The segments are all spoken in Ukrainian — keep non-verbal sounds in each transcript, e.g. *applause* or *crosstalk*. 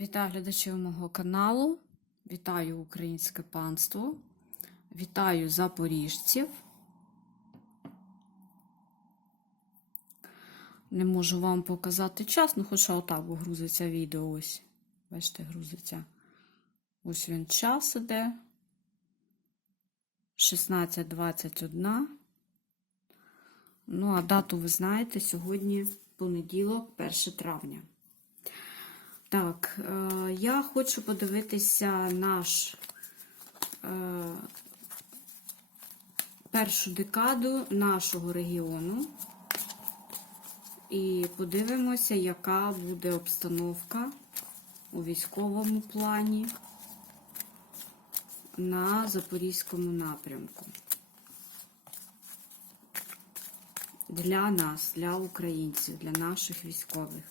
Вітаю глядачів мого каналу, вітаю українське панство, вітаю запоріжців. Не можу вам показати час, ну хоча отак грузиться відео ось. Бачите, грузиться. Ось він час іде. 16.21. Ну, а дату ви знаєте, сьогодні понеділок, 1 травня. Так, е, я хочу подивитися наш е, першу декаду нашого регіону. І подивимося, яка буде обстановка у військовому плані на Запорізькому напрямку. Для нас, для українців, для наших військових.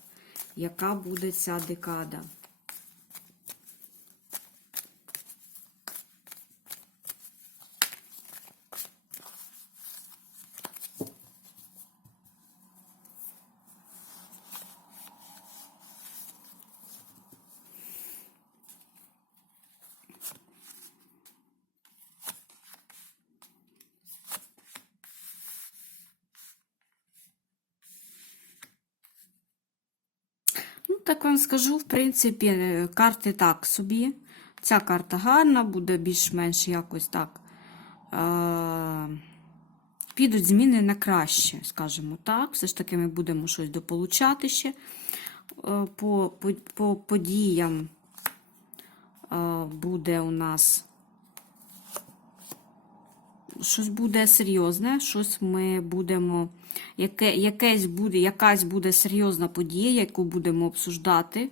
Яка буде ця декада? Ну, так вам скажу, в принципі, е, карти так собі. Ця карта гарна, буде більш-менш якось так. Е- підуть зміни на краще, скажімо так. Все ж таки ми будемо щось дополучати ще е, по, по, по подіям. Буде у нас щось буде серйозне, щось ми будемо, яке, якесь буде, якась буде серйозна подія, яку будемо обсуждати.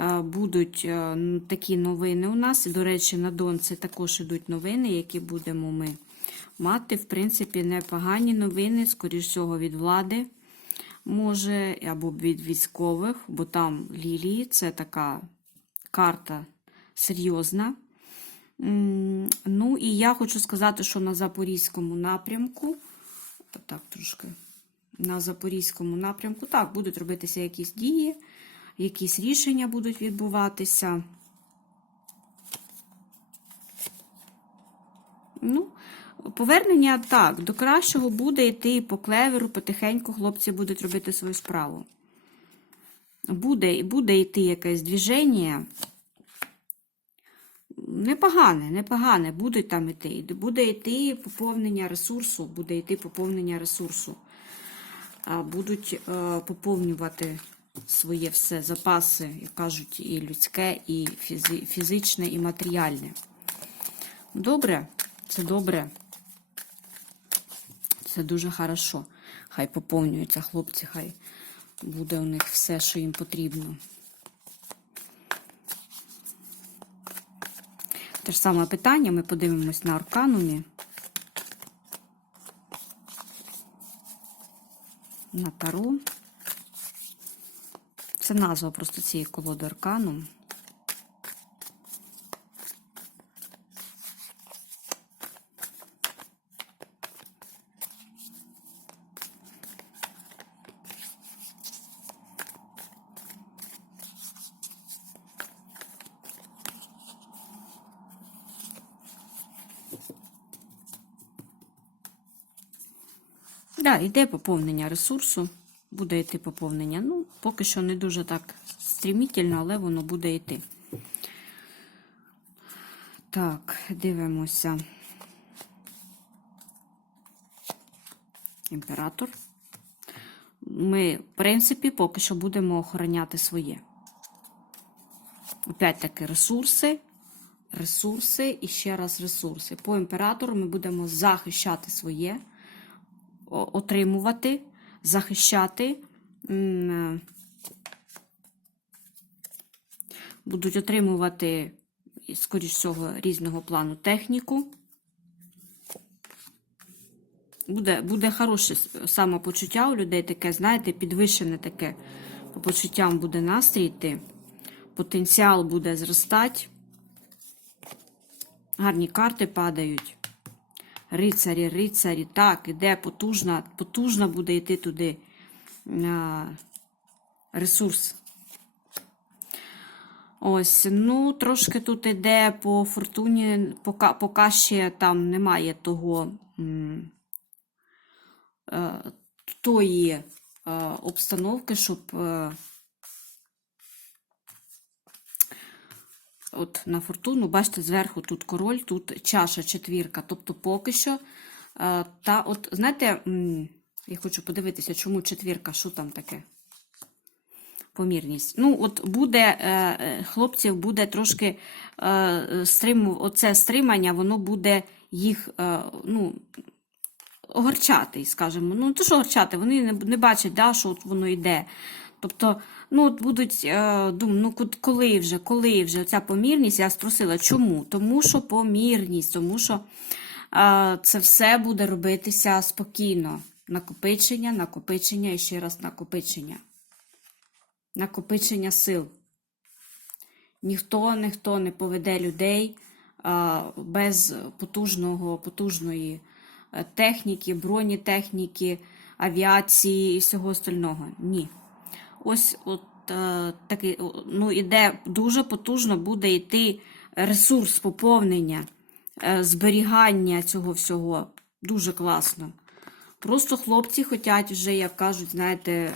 Е, Будуть е, такі новини у нас. До речі, на Донці також ідуть новини, які будемо ми мати. В принципі, непогані новини, скоріш всього, від влади може, або від військових, бо там лілії це така карта серйозна. І я хочу сказати, що на Запорізькому напрямку, так трошки, на Запорізькому напрямку, так, будуть робитися якісь дії, якісь рішення будуть відбуватися. Ну, повернення так, до кращого буде йти по клеверу, потихеньку хлопці будуть робити свою справу. Буде, буде йти якесь движення. Непогане, непогане, будуть там йти. Буде йти поповнення ресурсу, буде йти поповнення ресурсу. Будуть е, поповнювати своє все запаси, як кажуть, і людське, і фізи, фізичне, і матеріальне. Добре, це добре. Це дуже хорошо. Хай поповнюються хлопці, хай буде у них все, що їм потрібно. Те ж саме питання, ми подивимось на арканумі. На таро. Це назва просто цієї колоди аркану. Да, йде поповнення ресурсу. Буде йти поповнення. Ну, поки що не дуже так стрімітельно, але воно буде йти. Так, дивимося. Імператор. Ми, в принципі, поки що будемо охороняти своє. Опять-таки ресурси, ресурси і ще раз ресурси. По імператору ми будемо захищати своє отримувати, захищати. Будуть отримувати, скоріш всього, різного плану техніку. Буде, буде хороше самопочуття у людей, таке, знаєте, підвищене таке по почуттям буде настрій йти. Потенціал буде зростати. Гарні карти падають. Рицарі, рицарі, так, іде потужна, потужна буде йти туди а, ресурс. Ось, ну, трошки тут іде по фортуні, поки, поки ще там немає того е, тої е, обстановки, щоб от на фортуну, бачите, зверху тут король, тут чаша четвірка. Тобто поки що. е, Та от, знаєте, я хочу подивитися, чому четвірка, що там таке? Помірність. Ну, от буде, е, е, хлопців буде трошки стриму, оце стримання, воно буде їх, ну, огорчати, скажімо. Ну, то що огорчати, вони не бачать, да, що от воно йде. Тобто, ну, от будуть е, думати, ну коли вже, коли вже ця помірність, я спросила, чому? Тому що помірність, тому що е, це все буде робитися спокійно. Накопичення, накопичення і ще раз накопичення. Накопичення сил. Ніхто, ніхто не поведе людей а, без потужного, потужної е, техніки, бронетехніки, авіації і всього остального. Ні. Ось от е, такий, ну, іде дуже потужно буде йти ресурс поповнення, е, зберігання цього всього. Дуже класно. Просто хлопці хочуть вже, як кажуть, знаєте,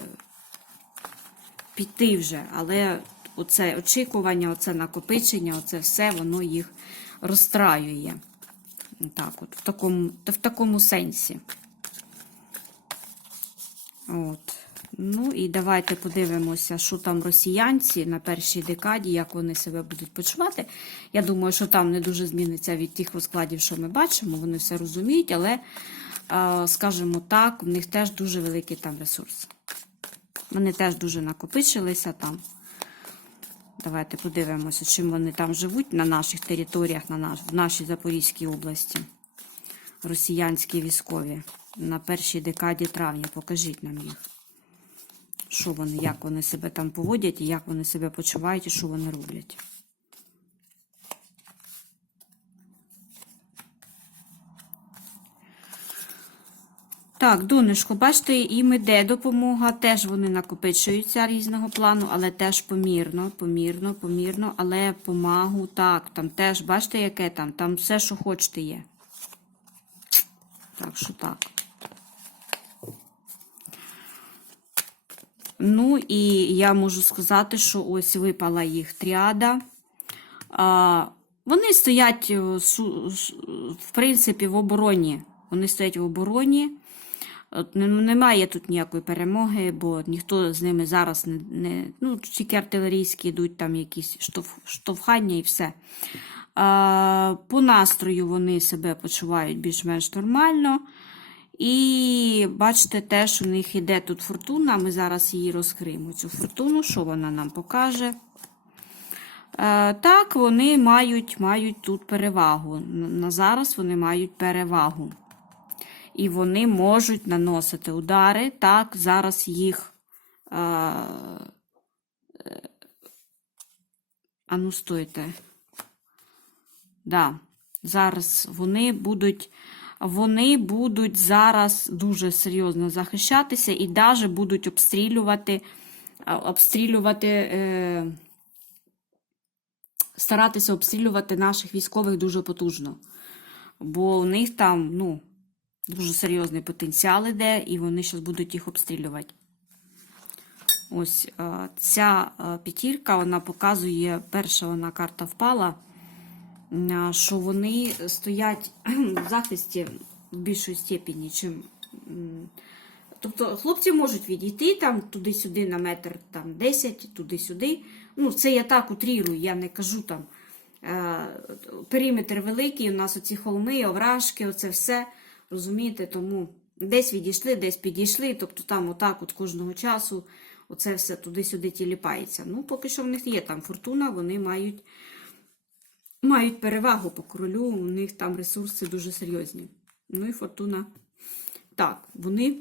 піти вже, але оце очікування, оце накопичення, оце все, воно їх розстраює. Так, от, в такому, в такому сенсі. От. Ну і давайте подивимося, що там росіянці на першій декаді, як вони себе будуть почувати. Я думаю, що там не дуже зміниться від тих розкладів, що ми бачимо. Вони все розуміють, але, скажімо так, в них теж дуже великий там ресурс. Вони теж дуже накопичилися там. Давайте подивимося, чим вони там живуть на наших територіях, на наш, в нашій Запорізькій області. Росіянські військові на першій декаді травня. Покажіть нам їх. Що вони, як вони себе там поводять, і як вони себе почувають, і що вони роблять. Так, донечко, бачите, їм іде допомога, теж вони накопичуються різного плану, але теж помірно, помірно, помірно, але помагу, так, там теж, бачите, яке там, там все, що хочете є. Так що так. Ну, і я можу сказати, що ось випала їх тріада. Вони стоять, е, в принципі, в обороні. Вони стоять в обороні. Немає тут ніякої перемоги, бо ніхто з ними зараз не. не ну, тільки артилерійські йдуть, там якісь штовх, штовхання і все. А, по настрою вони себе почувають більш-менш нормально. І бачите, теж у них іде тут фортуна. Ми зараз її розкриємо. Цю фортуну, що вона нам покаже. Е, так, вони мають, мають тут перевагу. На зараз вони мають перевагу. І вони можуть наносити удари. Так, зараз їх. Е, е, а ну, стойте. Да, зараз вони будуть. Вони будуть зараз дуже серйозно захищатися і навіть будуть обстрілювати, обстрілювати, е, старатися обстрілювати наших військових дуже потужно. Бо у них там ну, дуже серйозний потенціал іде, і вони зараз будуть їх обстрілювати. Ось е, ця е, п'ятірка, вона показує, перша вона карта впала що вони стоять в захисті в більшій степені, чим. Тобто хлопці можуть відійти там туди-сюди на метр там, 10, туди-сюди. Ну, це я так утрірую, я не кажу там. Е, периметр великий, у нас оці холми, овражки, оце все. Розумієте, тому десь відійшли, десь підійшли. Тобто там отак от кожного часу оце все туди-сюди тіліпається. Ну, поки що в них є там фортуна, вони мають мають перевагу по королю, у них там ресурси дуже серйозні. Ну і фортуна. Так, вони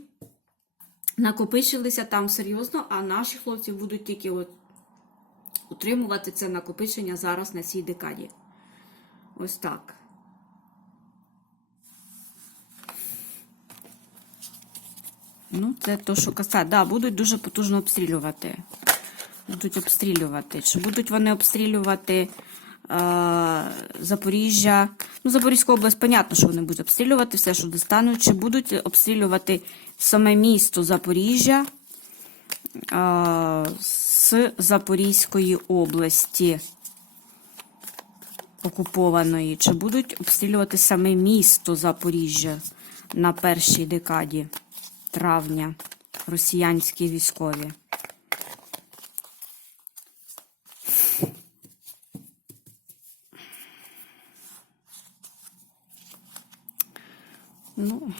накопичилися там серйозно, а наші хлопці будуть тільки от утримувати це накопичення зараз на цій декаді. Ось так. Ну, це то, що касає. Да, будуть дуже потужно обстрілювати. Будуть обстрілювати. Чи будуть вони обстрілювати Запоріжжя? Ну, Запорізьку область, понятно, що вони будуть обстрілювати все, що достануть. Чи будуть обстрілювати саме місто Запоріжжя з Запорізької області окупованої? Чи будуть обстрілювати саме місто Запоріжжя на першій декаді травня росіянські військові? Ну.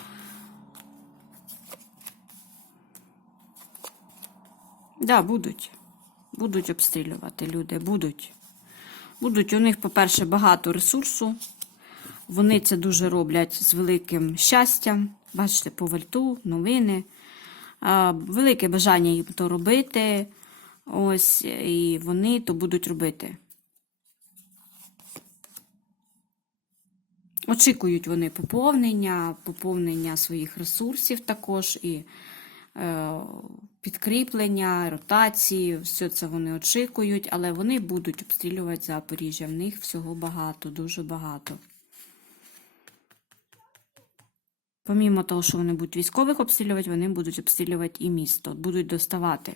Да, будуть. Будуть обстрілювати люди, будуть. Будуть. У них, по-перше, багато ресурсу. Вони це дуже роблять з великим щастям. Бачите, по вальту, новини. Велике бажання їм то робити. Ось, і вони то будуть робити. Очікують вони поповнення, поповнення своїх ресурсів також і е, підкріплення, ротації, все це вони очікують, але вони будуть обстрілювати Запоріжжя. В них всього багато, дуже багато. Помімо того, що вони будуть військових обстрілювати, вони будуть обстрілювати і місто, будуть доставати.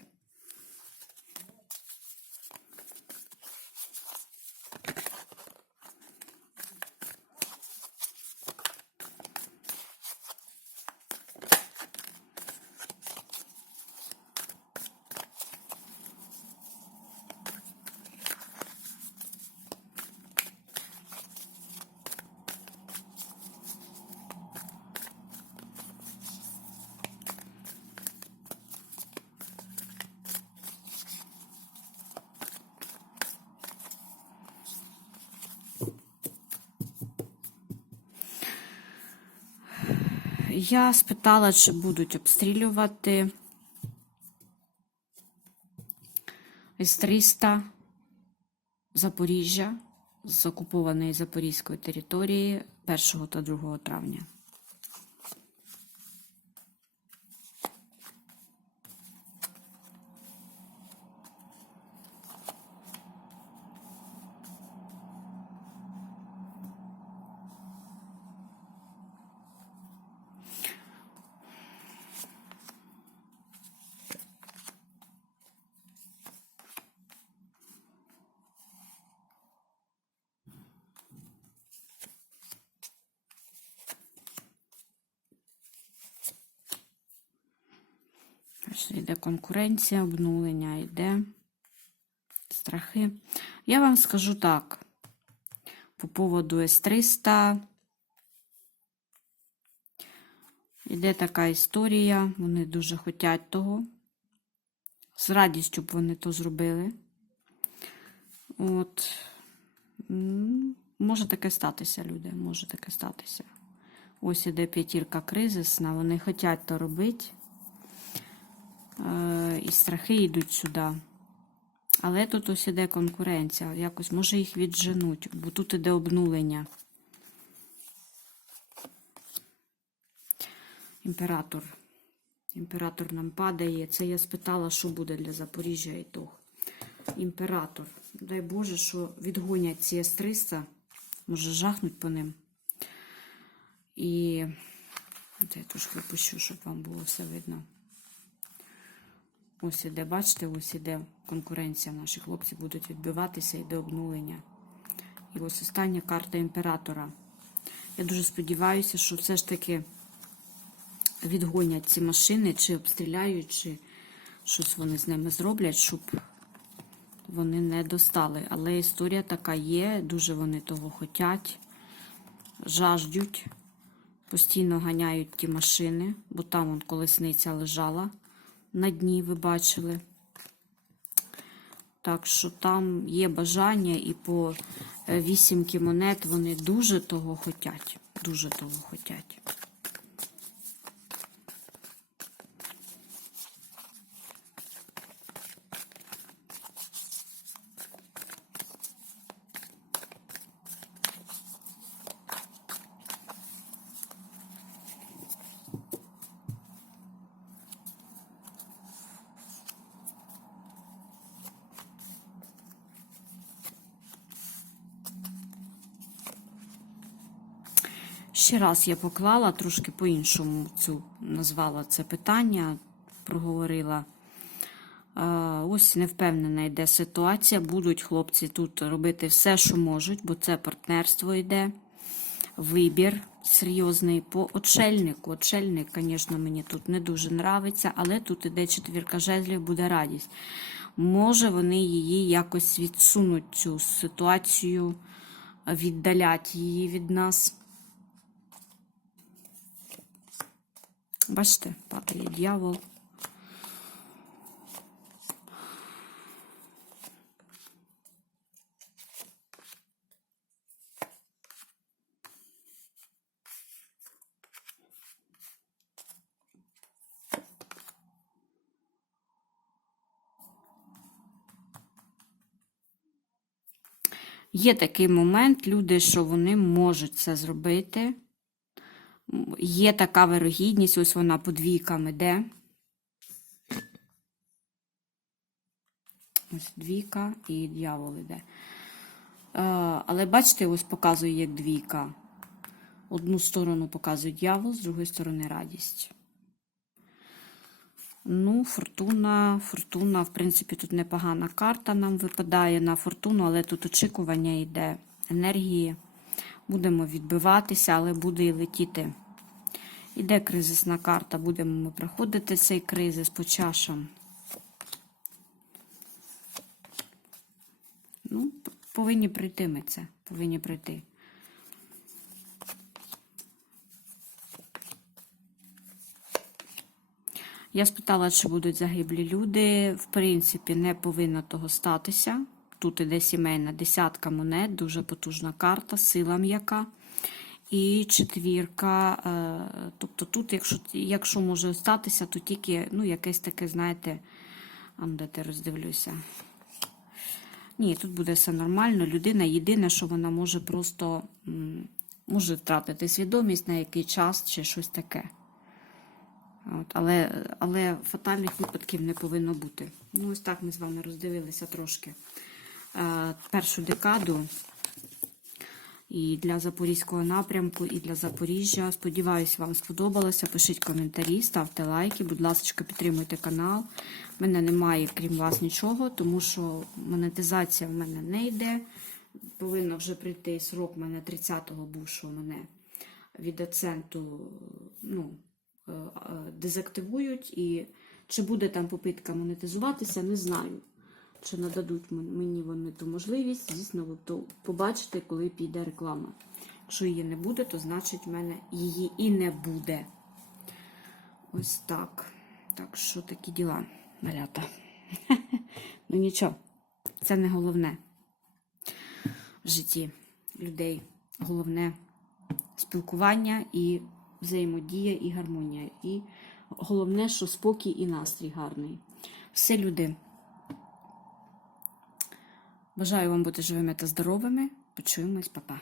Я спитала, чи будуть обстрілювати С-300 Запоріжжя з окупованої Запорізької території 1 та 2 травня. Ось Йде конкуренція, обнулення, йде страхи. Я вам скажу так. По поводу С-300. Іде така історія. Вони дуже хочуть того. З радістю б вони то зробили. От. Може таке статися, люди. Може таке статися. Ось іде п'ятірка кризисна. Вони хочуть то робити. Е, і страхи йдуть сюди. Але тут ось іде конкуренція. Якось може їх відженуть, бо тут іде обнулення. Імператор. Імператор нам падає. Це я спитала, що буде для Запоріжжя і того. Імператор. Дай Боже, що відгонять ці С-300. Може, жахнуть по ним. І От я трошки опущу, щоб вам було все видно. Ось іде, бачите, ось іде конкуренція. Наші хлопці будуть відбиватися, йде обнулення. І ось остання карта імператора. Я дуже сподіваюся, що все ж таки відгонять ці машини, чи обстріляють, чи щось вони з ними зроблять, щоб вони не достали. Але історія така є, дуже вони того хотять, жаждуть, постійно ганяють ті машини, бо там колесниця лежала на дні, ви бачили. Так що там є бажання, і по е, вісімки монет вони дуже того хотять. Дуже того хотять. Ще раз я поклала, трошки по-іншому цю назвала це питання, проговорила. Е, Ось не впевнена йде ситуація. Будуть хлопці тут робити все, що можуть, бо це партнерство йде. Вибір серйозний по очельнику. Очельник, звісно, мені тут не дуже нравиться, але тут іде четвірка жезлів, буде радість. Може, вони її якось відсунуть цю ситуацію, віддалять її від нас. Бачите, падає дьявол. Є такий момент, люди, що вони можуть це зробити. Є така вирогідність, ось вона по двійкам іде. Ось двійка і дьявол іде. Е, Але бачите, ось показує як двійка. Одну сторону показує дьявол, з другої сторони радість. Ну, фортуна, фортуна, в принципі, тут непогана карта нам випадає на фортуну, але тут очікування йде енергії. Будемо відбиватися, але буде і летіти. Іде кризисна карта, будемо ми проходити цей кризис по чашам. Ну, повинні пройти ми це. Повинні пройти. Я спитала, чи будуть загиблі люди. В принципі, не повинно того статися. Тут іде сімейна десятка монет, дуже потужна карта, сила м'яка. І четвірка. е, Тобто тут, якщо, якщо може статися, то тільки ну, якесь таке, знаєте, де роздивлюся. Ні, тут буде все нормально. Людина єдине, що вона може просто може втратити свідомість на який час чи щось таке. От, але, але фатальних випадків не повинно бути. Ну, ось так ми з вами роздивилися трошки е, першу декаду і для Запорізького напрямку, і для Запоріжжя. Сподіваюсь, вам сподобалося. Пишіть коментарі, ставте лайки, будь ласка, підтримуйте канал. У мене немає, крім вас, нічого, тому що монетизація в мене не йде. Повинно вже прийти срок, у мене 30-го був, що мене від акценту, ну, е, е, дезактивують. І чи буде там попитка монетизуватися, не знаю. Чи нададуть мені вони ту можливість, звісно, ви то побачите, коли піде реклама. Якщо її не буде, то значить в мене її і не буде. Ось так. Так що такі діла, малята. *laughs* Ну нічого, це не головне в житті людей. Головне спілкування і взаємодія, і гармонія. І головне, що спокій і настрій гарний. Все, люди. Бажаю вам бути живими та здоровими. Почуємось, па-па.